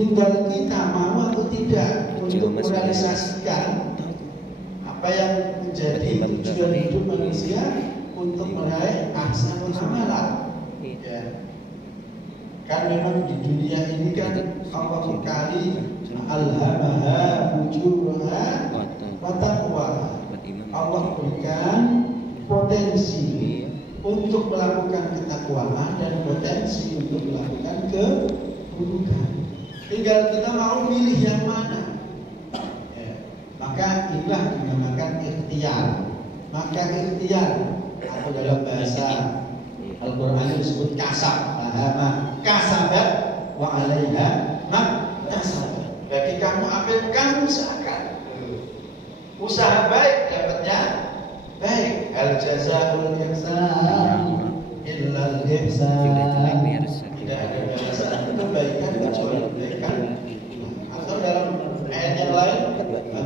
Tinggal kita mau atau tidak untuk merealisasikan apa yang menjadi tujuan hidup manusia untuk meraih ahsanul amalan. Ya. Kan memang di dunia ini kan Allah sekali alhamaha fujuraha wa taqwaha. Allah berikan potensi untuk melakukan ketakwaan dan potensi untuk melakukan keburukan. Tinggal kita mau milih yang mana. Ya. Maka inilah dinamakan ikhtiar. Maka ikhtiar atau dalam bahasa Al-Quran disebut kasab. Kasabat wa alaiha maktasabat. Bagi kamu apa yang kamu usahakan. Usaha baik dapatnya baik. Al jazaa'ul ihsan illal ihsan. Tidak ada balasan kebaikan kecuali kebaikan. Atau dalam ayat yang lain,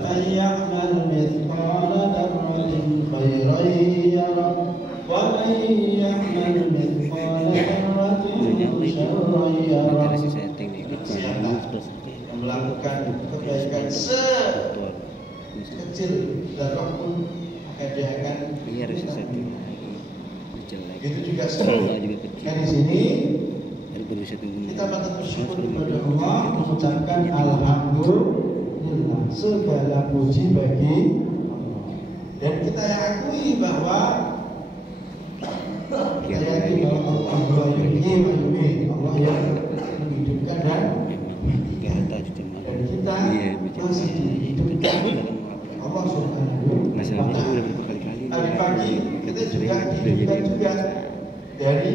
"Man ya'mal mithqala dzarratin khairan yarah wa man ya'mal mithqala dzarratin syarran yarah." Siapa yang melakukan kebaikan sekecil dzarrah pun akan dia akan itu juga kan di sini kita patut bersyukur kepada Allah, mengucapkan alhamdulillah, segala puji bagi Allah. Dan kita akui bahwa Allah yuhyi wa yumiit, Allah yang menghidupkan dan kita masih dihidupkan Allah Subhanahu wa ta'ala. Tadi pagi kita juga dihidupkan juga dari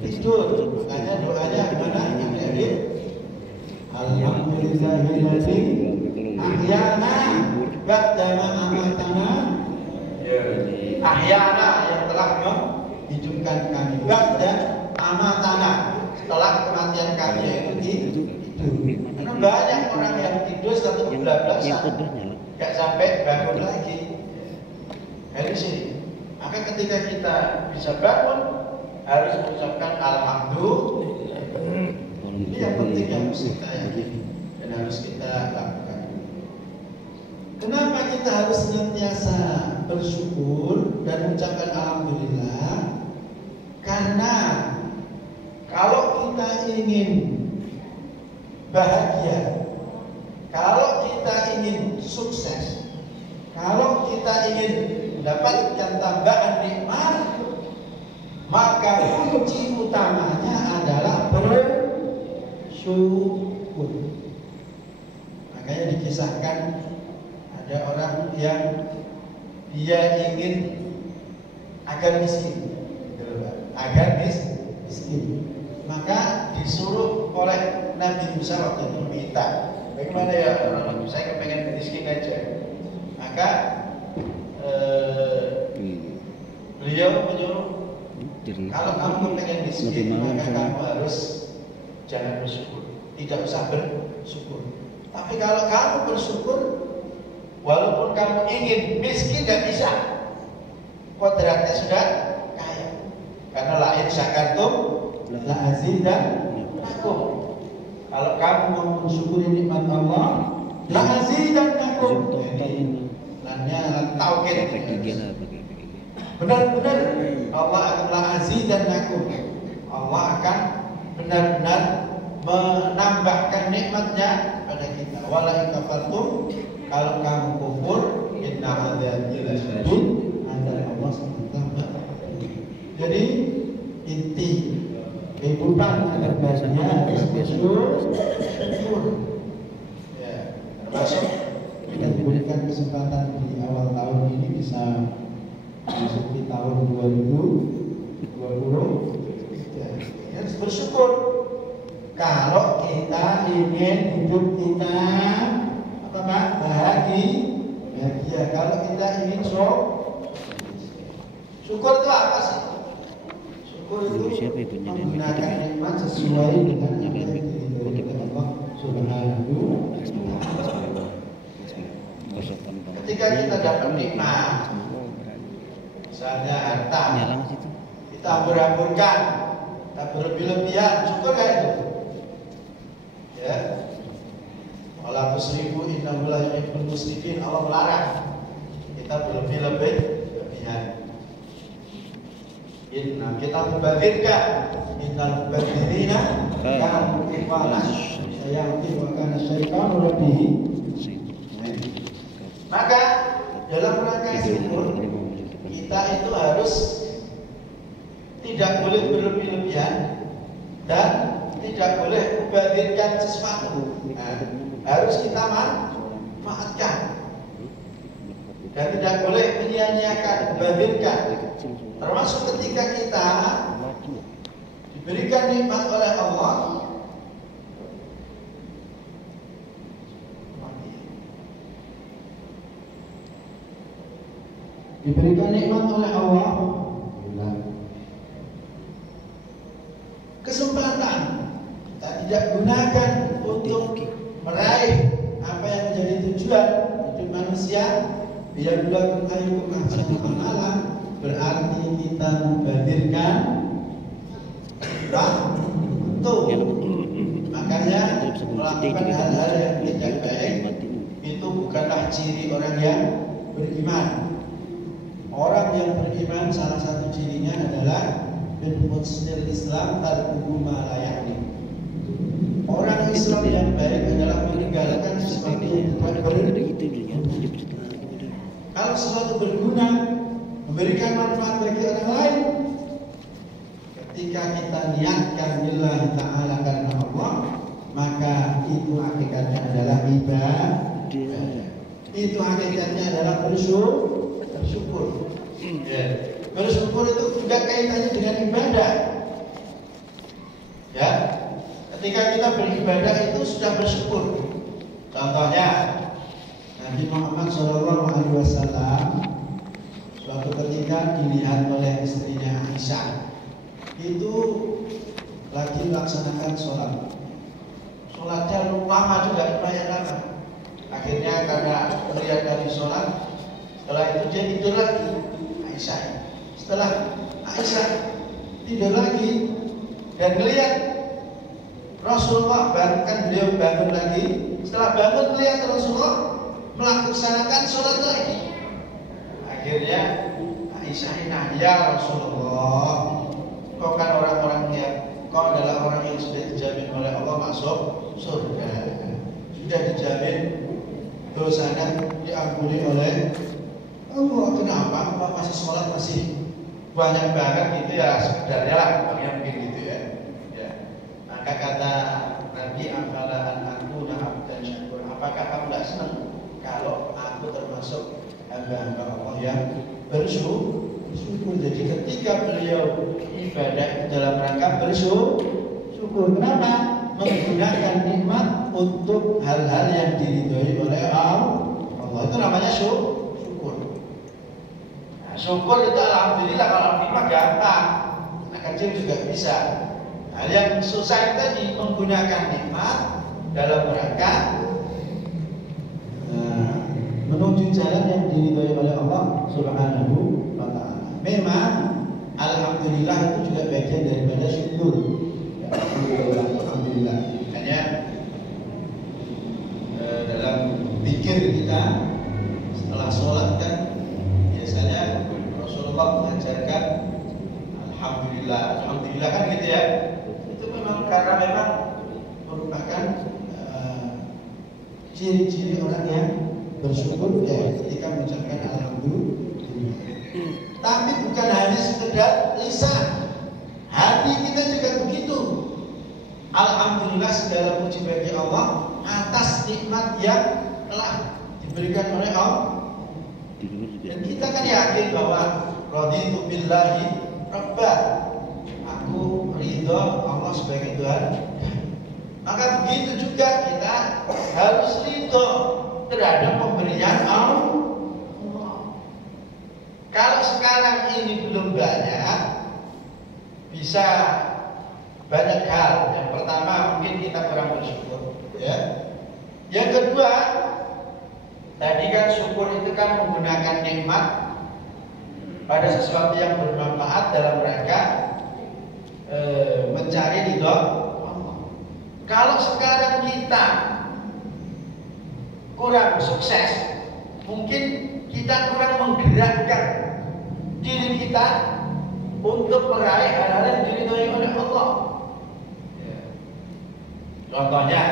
tidur. Makanya doanya gimana? Jadi alhamdulillahilladzi ahyana ba'da ma amatana. Ahyana yang telah menghidupkan kami ba'da amatana, setelah kematian kami, yaitu tidur. Karena banyak orang yang tidur satu kebablasan, gak sampai bangun lagi. Dari sini. Maka ketika kita bisa bangun, harus mengucapkan alhamdulillah. Ini yang penting yang harus kita yakini dan harus kita lakukan. Kenapa kita harus senantiasa bersyukur dan mengucapkan alhamdulillah? Karena kalau kita ingin bahagia, kalau kita ingin sukses, kalau kita ingin mendapatkan tambahan nikmat, maka kunci utamanya adalah bersyukur. Makanya dikisahkan ada orang yang dia ingin agar miskin, agar miskin. Maka disuruh oleh Nabi Musa waktu itu minta, bagaimana ya orang saya kepengen miskin aja. Maka beliau menyuruh, kalau kamu pengen miskin, maka kamu harus jangan bersyukur, tidak usah bersyukur. Tapi kalau kamu bersyukur, walaupun kamu ingin miskin gak bisa, kodratnya sudah kaya. Karena lain syakartum la azidannakum. Kalau kamu mau mensyukuri nikmat Allah, la azidannakum. Lannya tauhid. Benar-benar Allah akan la azidannakum. Allah akan benar-benar menambahkan nikmatnya pada kita. Wala in kafartum, kalau kamu kufur, inna adzabi lasyadid, azab Allah SWT. Jadi inti kehidupan agar bahagia harus bersyukur. Ya, termasuk kita diberikan kesempatan di awal tahun ini bisa memasuki tahun 2020. Ya, harus bersyukur. Kalau kita ingin hidup kita apa Pak? Bahagia. Kalau kita ingin syukur itu apa sih? Syukur itu menggunakan nikmat sesuai dengan apa yang diberikan Allah Subhanahu wa ta'ala. Ketika kita dapat nikmat, misalnya harta, kita hambur-hamburkan, kita berlebih-lebihan, syukur gak itu? Ya. Wala tusrifu innahu la yuhibbul musrifin. Allah melarang kita berlebih-lebihan. Inna kita membazirkan. Innal mubadzirina kanu ikhwana sayyi'ati wa kana syaitanu rabbihi. Maka dalam rangka syukur kita itu harus tidak boleh berlebih-lebihan dan tidak boleh membazirkan sesuatu. Harus kita manfaatkan dan tidak boleh menyia-nyiakan, membazirkan. Termasuk ketika kita diberikan nikmat oleh Allah, kesempatan kita tidak gunakan untuk meraih apa yang menjadi tujuan hidup manusia, biar bulan ayyukum ahsanu amala, berarti kita membazirkan waktu. Makanya melakukan hal-hal yang tidak baik itu bukanlah ciri orang yang beriman. Orang yang beriman salah satu cirinya adalah min husnil Islam tarkuhu ma la ya'ni. Orang Islam yang baik adalah meninggalkan sesuatu yang tidak berguna. Kalau sesuatu berguna, memberikan manfaat bagi orang lain, ketika kita niatkan lillahi ta'ala karena Allah, maka itu hakikatnya adalah ibadah. Itu hakikatnya adalah bersyukur. Ya. Bersyukur itu juga kaitannya dengan ibadah. Ya. Ketika kita beribadah itu sudah bersyukur. Contohnya Nabi Muhammad SAW suatu ketika dilihat oleh istrinya Aisyah, itu lagi melaksanakan sholat. Sholatnya lama juga, lumayan lama. Akhirnya karena melihat dari sholat, setelah itu dia tidur lagi. Aisyah. Setelah Aisyah tidur lagi dan melihat Rasulullah, bahkan beliau bangun lagi. Setelah bangun melihat Rasulullah melaksanakan sholat lagi. Akhirnya Aisyah nanya, ya Rasulullah, kau kan orang-orang yang, kau adalah orang yang sudah dijamin oleh Allah masuk surga, sudah dijamin dosanya diampuni oleh Allah. Kenapa kau masih sholat masih banyak banget gitu ya? Sekedarnya lah, mungkin gitu ya. Maka kata Nabi, afala an akuna abdan syakur. Apakah kamu tidak senang kalau aku termasuk hamba-hamba Allah yang bersyukur? Jadi ketika beliau ibadah dalam rangka bersyukur. Kenapa? Menggunakan nikmat untuk hal-hal yang diridhoi oleh Allah. Itu namanya syukur. Nah, syukur itu alhamdulillah. Kalau alhamdulillah gampang, anak kecil juga bisa. Hal yang susah tadi menggunakan nikmat dalam rangka menuju jalan yang diridhoi oleh Allah Subhanahu wa ta'ala. Memang alhamdulillah itu juga bagian daripada syukur. Ya, alhamdulillah. Hanya dalam pikir kita setelah sholat kan biasanya Rasulullah mengajarkan alhamdulillah kan gitu ya. Karena memang merupakan ciri-ciri orang yang bersyukur ya ketika mengucapkan alhamdulillah. Tapi bukan hanya sekedar lisan, hati kita juga begitu. Alhamdulillah, segala puji bagi Allah atas nikmat yang telah diberikan oleh Allah. Dan kita kan yakin bahwa raditu billahi rabbah, aku ridho Allah sebagai Tuhan. Maka begitu juga kita harus ridho terhadap pemberian Allah. Kalau sekarang ini belum banyak, bisa banyak hal. Yang pertama mungkin kita kurang bersyukur, ya. Yang kedua, tadi kan syukur itu kan menggunakan nikmat pada sesuatu yang bermanfaat dalam rangka mencari ridho Allah. Kalau sekarang kita kurang sukses, mungkin kita kurang menggerakkan diri kita untuk meraih hal-hal yang diridhoi oleh Allah. Contohnya,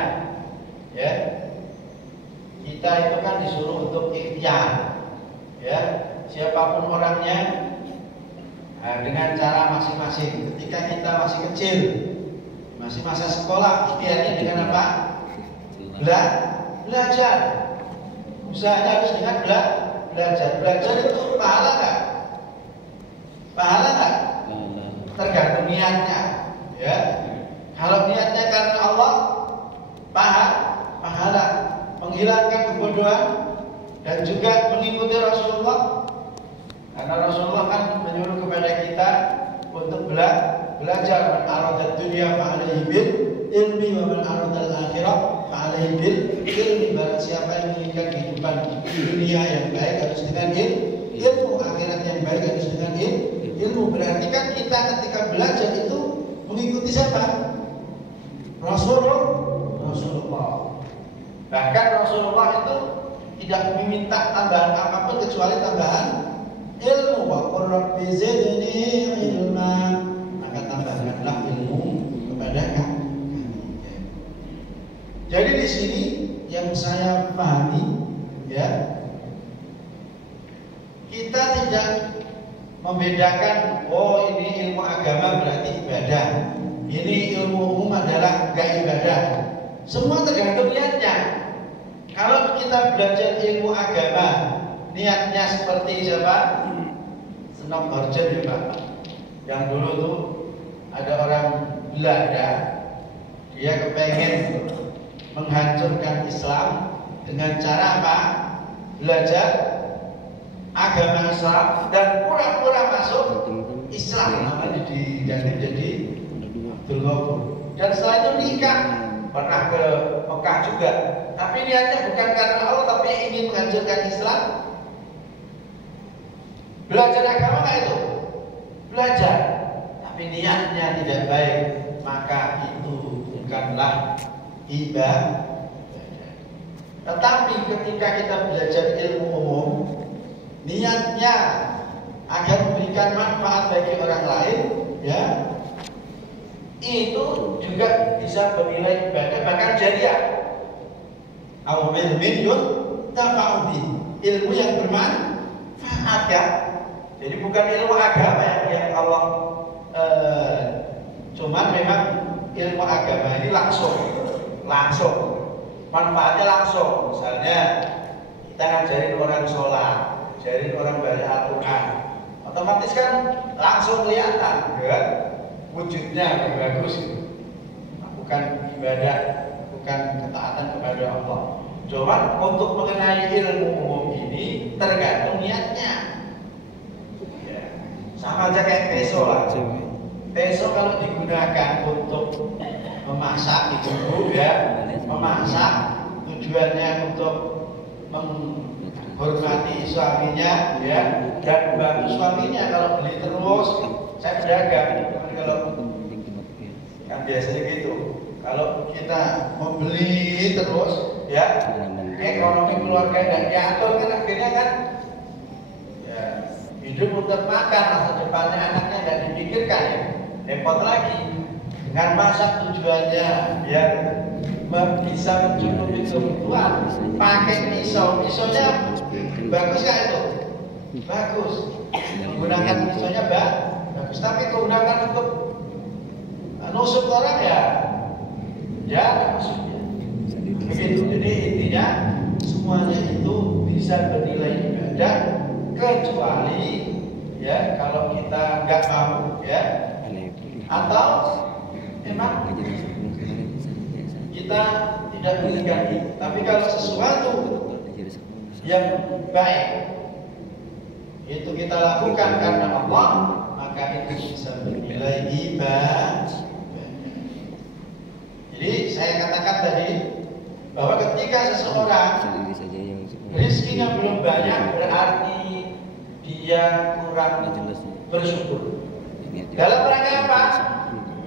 ya, kita itu kan disuruh untuk ikhtiar, ya, siapapun orangnya, dengan cara masing-masing. Ketika kita masih kecil, masih masa sekolah, ikhtiarnya dengan apa? Belajar. Usahanya harus dengan belajar. Belajar itu pahala nggak? Pahala nggak? Tergantung niatnya, ya. Kalau niatnya karena Allah, pahala. Menghilangkan kebodohan dan juga mengikuti Rasulullah. Karena Rasulullah kan menyuruh kepada kita untuk belajar. Man arada dunya fa'alaihi bil ilmi wa man arada al-akhirah fa'alaihi bil ilmi. Barang siapa yang menginginkan kehidupan dunia yang baik harus dengan ilmu, akhirat yang baik harus dengan ilmu. Berarti kan kita ketika belajar itu mengikuti siapa? Rasulullah. Bahkan Rasulullah itu tidak meminta tambahan apapun kecuali tambahan ilmu. Wa qur rabbi zidni ilma. Maka tambahkanlah ilmu kepada kami. Jadi di sini yang saya pahami, ya, kita tidak membedakan, oh ini ilmu agama berarti ibadah, ini ilmu umum adalah enggak ibadah. Semua tergantung niatnya. Kalau kita belajar ilmu agama, niatnya seperti siapa? Senop Horjen ya Pak. Yang dulu tuh ada orang Belanda, dia kepengen menghancurkan Islam dengan cara apa? Belajar agama Islam dan pura-pura masuk Islam. Namanya diganti jadi Abdul Ghafur. Dan setelah itu nikah, pernah ke Mekah juga. Tapi niatnya bukan karena Allah, tapi ingin menghancurkan Islam. Belajar agama nggak itu? Belajar, tapi niatnya tidak baik, maka itu bukanlah ibadah. Tetapi ketika kita belajar ilmu umum, niatnya agar memberikan manfaat bagi orang lain, ya, itu juga bisa bernilai ibadah, bahkan jariah. Ilmu yang bermanfaat, ya. Jadi bukan ilmu agama yang Allah, cuman memang ilmu agama ini langsung manfaatnya langsung. Misalnya kita ngajarin orang sholat, ngajarin orang baca Al-Quran, otomatis kan langsung kelihatan, kan? Wujudnya bagus, bukan ibadah, bukan ketaatan kepada Allah. Cuman untuk mengenai ilmu umum ini tergantung niatnya. Ya. Sama aja kayak peso lah. Peso kalau digunakan untuk memasak itu, ya, memasak tujuannya untuk menghormati suaminya, ya, dan membantu suaminya. Kalau beli terus, saya pedagang, kalau kan biasanya gitu. Kalau kita membeli terus, ya, ekonomi keluarga dan diatur kan akhirnya kan, ya, hidup untuk makan, masa depannya anaknya nggak dipikirkan, ya, repot lagi. Dengan masak tujuannya biar bisa mencukupi kebutuhan, pakai pisaunya bagus kan itu? Bagus. Menggunakan pisaunya bagus, tapi gunakan untuk nusuk orang, ya maksudnya begitu. Jadi intinya semuanya itu bisa bernilai ibadah kecuali, ya, kalau kita nggak mau, ya, atau memang kita tidak mengingkari. Tapi kalau sesuatu yang baik itu kita lakukan karena Allah, maka itu bisa bernilai ibadah. Jadi saya katakan tadi bahwa ketika seseorang rezekinya belum banyak, berarti dia kurang bersyukur. Dalam rangka apa?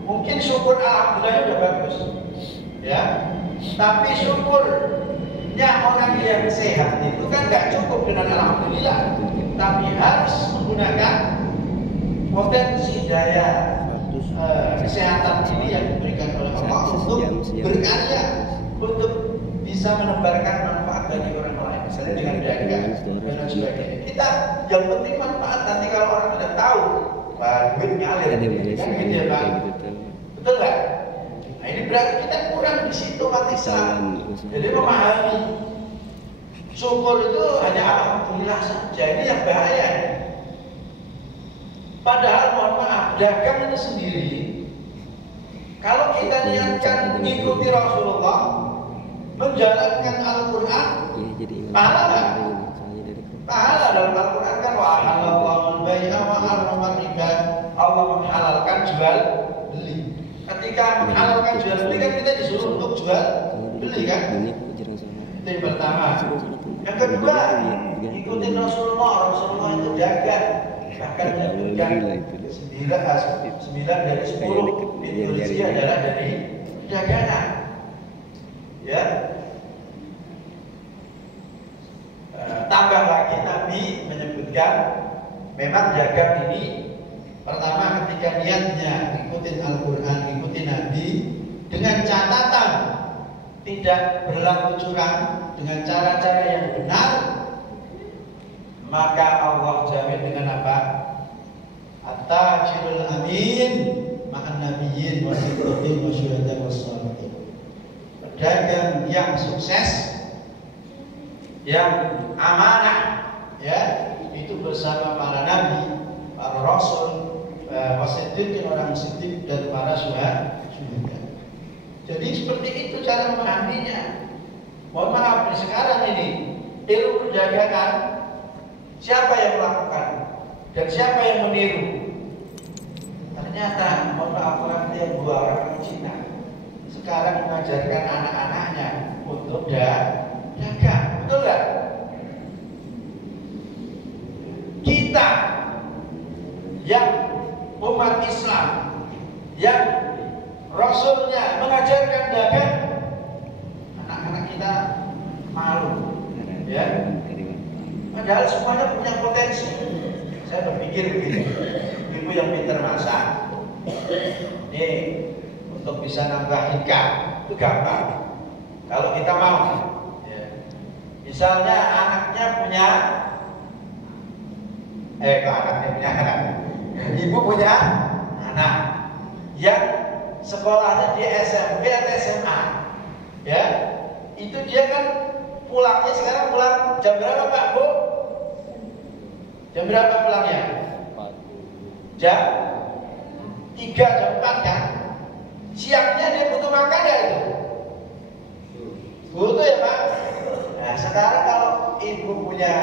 Mungkin syukur alhamdulillah udah bagus, Ya, tapi syukurnya orang yang sehat itu kan nggak cukup dengan alhamdulillah, tapi harus menggunakan potensi daya kesehatan ini yang diberikan oleh Allah untuk berkarya, untuk bisa menebarkan manfaat bagi orang lain, misalnya dengan dagang dan sebagainya. Kita yang penting manfaat, nanti kalau orang tidak tahu, wah duit ngalir, kan gitu ya Pak, betul nggak? Nah ini berarti kita kurang di situ umat Islam. Jadi memahami syukur itu hanya alhamdulillah saja, ini yang bahaya. Padahal mohon maaf, dagang itu sendiri, kalau kita niatkan mengikuti Rasulullah, menjalankan Al-Quran, pahala nggak? Pahala dalam Al-Quran kan wa halallahu al-bai'a wa harrama riba. Allah menghalalkan jual beli. Ketika menghalalkan jual beli kan kita disuruh untuk jual beli kan? Itu yang pertama. Yang kedua, ikutin Rasulullah. Rasulullah itu dagang, bahkan menyebutkan 9 dari 10 intuisi adalah dari dagangan. Ya. Tambah lagi Nabi menyebutkan memang dagang ini pertama ketika niatnya ikutin Al-Quran, ikutin Nabi, dengan catatan tidak berlaku curang, dengan cara-cara yang benar, maka Allah jamin dengan apa? At-tajirul amin ma'an nabiyyin wa siddiqin wa syuhada wa shalihin. Pedagang yang sukses, yang amanah, ya, itu bersama para nabi, para rasul, wasiddiqin, orang siddiq, dan para syuhada. Jadi seperti itu cara memahaminya. Mohon maaf, sekarang ini ilmu perdagangan siapa yang melakukan dan siapa yang meniru? Ternyata mohon maaf, orang Tionghoa, orang Cina sekarang mengajarkan anak-anaknya untuk dagang, betul nggak? Kita yang umat Islam, yang Rasulnya mengajarkan dagang, anak-anak kita malu, ya. Padahal semuanya punya potensi. Saya berpikir begini, ibu yang pintar masak, nih untuk bisa nambah ikan itu gampang. Kalau kita mau, ya. Misalnya anaknya punya, anaknya punya anak, ibu punya anak yang sekolahnya di SMP atau SMA, ya, itu dia kan pulangnya sekarang pulang jam berapa Pak Bu? Jam berapa pulangnya? Jam 3, jam 4 kan? Siangnya dia butuh makan ya itu? Butuh ya Pak? Nah sekarang kalau ibu punya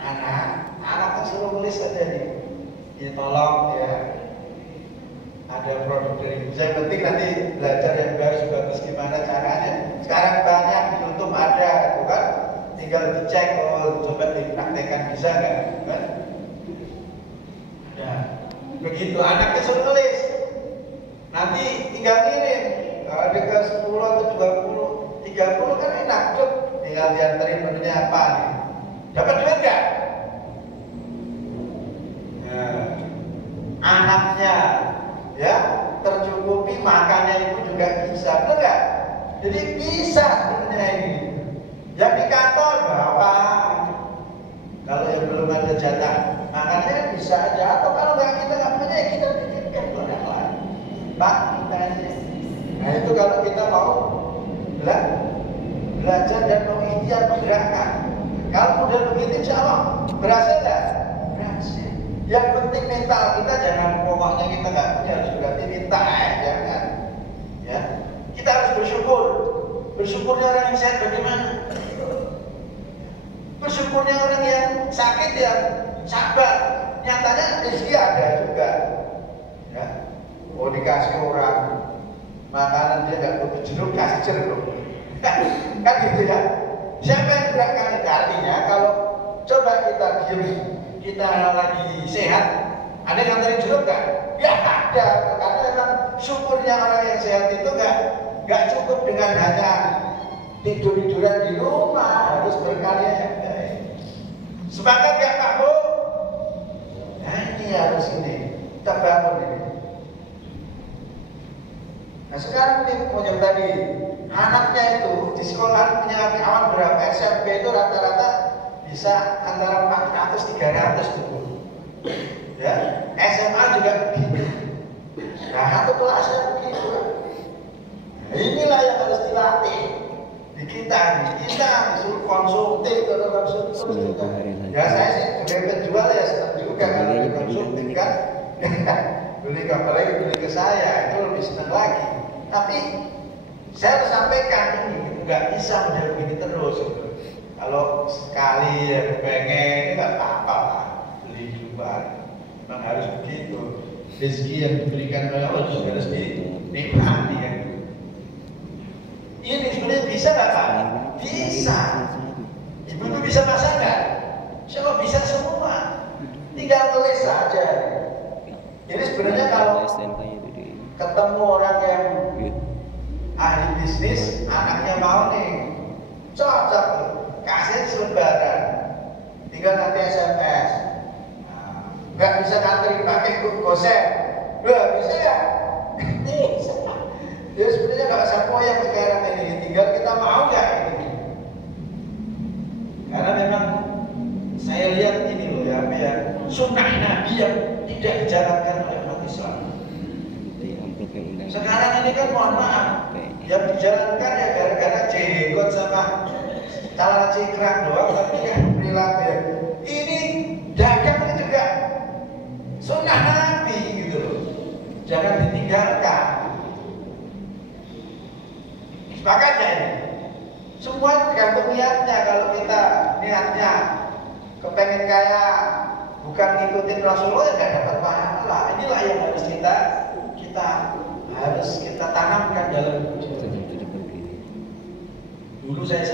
anak suruh nulis aja nih, ya tolong ya, ada produk dari ibu. Saya penting nanti belajar yang bagus gimana caranya. Sekarang banyak di YouTube ada, bukan? Tinggal dicek, coba dipraktekkan bisa nggak? Kan? Nah, begitu anaknya suruh nulis, nanti tinggal kirim. Kalau ada ke 10 atau 20, 30 kan enak, tinggal diantarin menunya apa nih. Dapat duit nggak? Nah, anaknya ya tercukupi, makannya itu juga bisa, betul nggak? Jadi bisa sebenarnya ini. Yang di kantor berapa? Kalau yang belum ada jatah makannya bisa aja, atau kalau kita nggak punya ya kita titipkan ke orang lain. Pak, kita aja. Nah itu kalau kita mau belajar dan mau ikhtiar menggerakkan. Kalau model begitu insya Allah berhasil nggak? Berhasil. Yang penting mental kita jangan pokoknya kita nggak punya harus berarti minta, jangan. Ya, kita harus bersyukur. Bersyukurnya orang yang sehat bagaimana? Bersyukurnya orang yang sakit ya sabar. Nyatanya rezeki ada juga. Ya, mau dikasih orang makanan dia nggak butuh jeruk, kasih jeruk. Kan gitu ya. Siapa yang gerakkan itu? Artinya kalau coba kita diam, kita lagi sehat, ada yang nganterin jeruk nggak? Ya ada, karena memang syukurnya orang yang sehat itu nggak nggak cukup dengan hanya tidur-tiduran di rumah, harus berkarya yang baik. Sepakat nggak Pak Bu? Nah ini harus ini kita bangun ini. Nah sekarang ini yang tadi anaknya itu di sekolah punya kawan berapa, SMP itu rata-rata bisa antara 400-300 gitu. Ya, SMA juga begitu. Nah satu kelasnya begitu. Nah, inilah yang harus dilatih di kita disuruh konsultif atau konsultif. Ya saya sih sebagai penjual ya senang juga kalau konsultif kan. Beli apalagi beli ke saya itu lebih senang lagi. Tapi saya harus sampaikan ini nggak bisa model begini terus. Kalau sekali ya pengen nggak apa-apa lah beli jual. Memang harus begitu. Rezeki yang diberikan oleh Allah juga harus dinikmati kan. Ini sebenarnya bisa nggak Pak? Bisa. Ibu-ibu bisa masak nggak? Siapa bisa semua. Tinggal tulis saja. Jadi sebenarnya kalau ketemu orang yang ahli bisnis, anaknya mau nih, cocok, kasih selebaran, tinggal nanti SMS. Nggak bisa ngantri pakai gosen, nggak bisa ya? Bisa. Ya sebenarnya nggak usah koyak sekarang ini, tinggal kita mau nggak ini. Karena memang saya lihat ini loh ya, sunnah Nabi yang tidak dijalankan oleh umat Islam. Sekarang ini kan mohon maaf, yang dijalankan ya gara-gara jenggot sama celana cingkrang doang, tapi kan perilaku ya. Ini dagang ini juga sunnah Nabi gitu loh, jangan ditinggalkan. Sepakat ya ini? Semua tergantung niatnya. Kalau kita niatnya kepengen kaya, bukan ngikutin Rasulullah, ya nggak dapat pahala. Inilah yang harus kita tanamkan dalam hidup. Dulu saya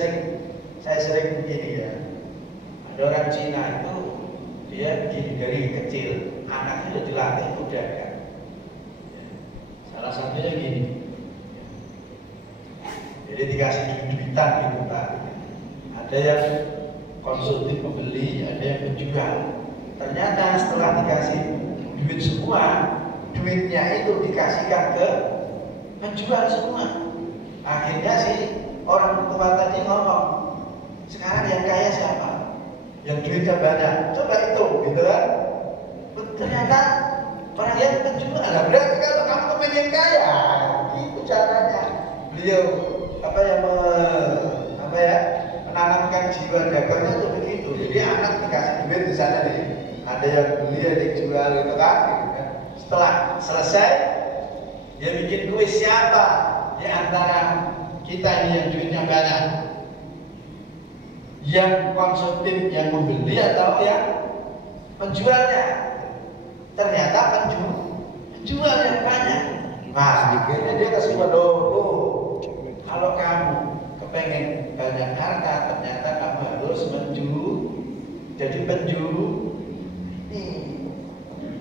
sering begini ya. Ada orang Cina itu dia begini dari kecil, anaknya sudah dilatih udah kan. Salah satunya gini. Jadi dikasih duit-duitan gitu Pak. Ada yang konsultif pembeli, ada yang penjual. Ternyata setelah dikasih duit semua, duitnya itu dikasihkan ke penjual semua. Akhirnya si orang tua tadi ngomong, sekarang yang kaya siapa? Yang duitnya banyak. Coba itu, gitu kan? Ternyata orang yang penjual. Berarti kalau kamu pengen kaya, itu caranya. Beliau menanamkan jiwa dagangnya itu begitu. Jadi anak dikasih duit di sana nih, ada yang beli, ada yang jual gitu kan. Setelah selesai, dia bikin kuis siapa di antara kita ini yang duitnya banyak, yang konsumtif, yang membeli atau yang penjualnya. Ternyata penjual yang banyak. Nah, akhirnya dia kasih waduh, kalau kamu kepengen banyak harta, ternyata kamu harus jadi penjuru.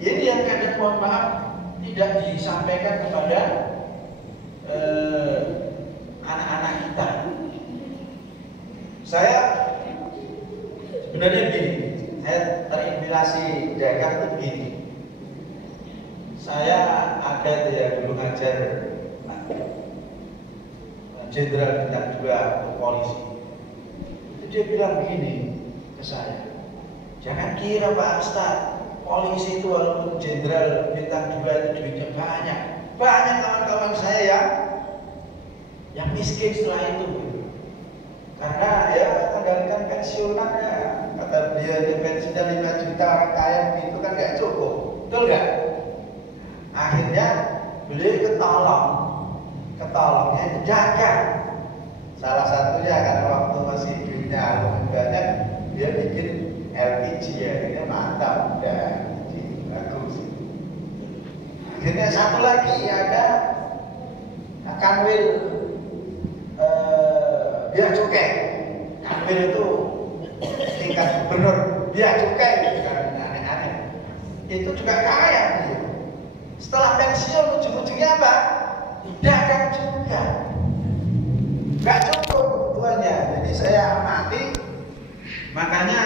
Ini yang kadang mohon maaf tidak disampaikan kepada anak-anak kita. Saya sebenarnya begini, saya terinspirasi dagang itu begini. Saya ada dulu ngajar Jenderal Bintang 2 polisi. Itu dia bilang begini ke saya, jangan kira Pak Ustaz, polisi itu walaupun Jenderal Bintang 2 itu duitnya banyak. Banyak kawan-kawan saya yang miskin setelah itu. Karena ya menggantikan pensiunan ya, kata dia pensiunnya 5 juta, orang kaya begitu kan nggak cukup, betul nggak? Akhirnya beliau ketolongnya dagang. Salah satunya karena waktu masih duitnya banyak, dia bikin LPG ya, akhirnya mantap, udah bagus. Akhirnya satu lagi ada Kanwil Bea Cukai. Kanwil itu tingkat gubernur Bea Cukai gitu kan, aneh-aneh. Itu juga kaya dia. Setelah pensiun ujung-ujungnya apa? Dagang juga. nggak cukup kebutuhannya. Jadi saya amati, makanya